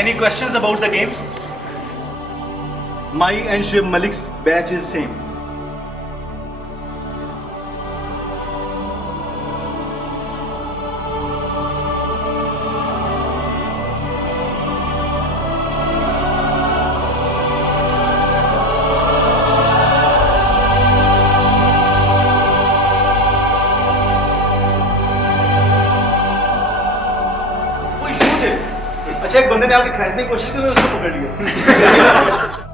Any questions about the game? My and Shiv Malik's batch is same. वो यूं थे। अच्छा एक बंदे ने आके खींचने की कोशिश की तो उसको पकड़ लिया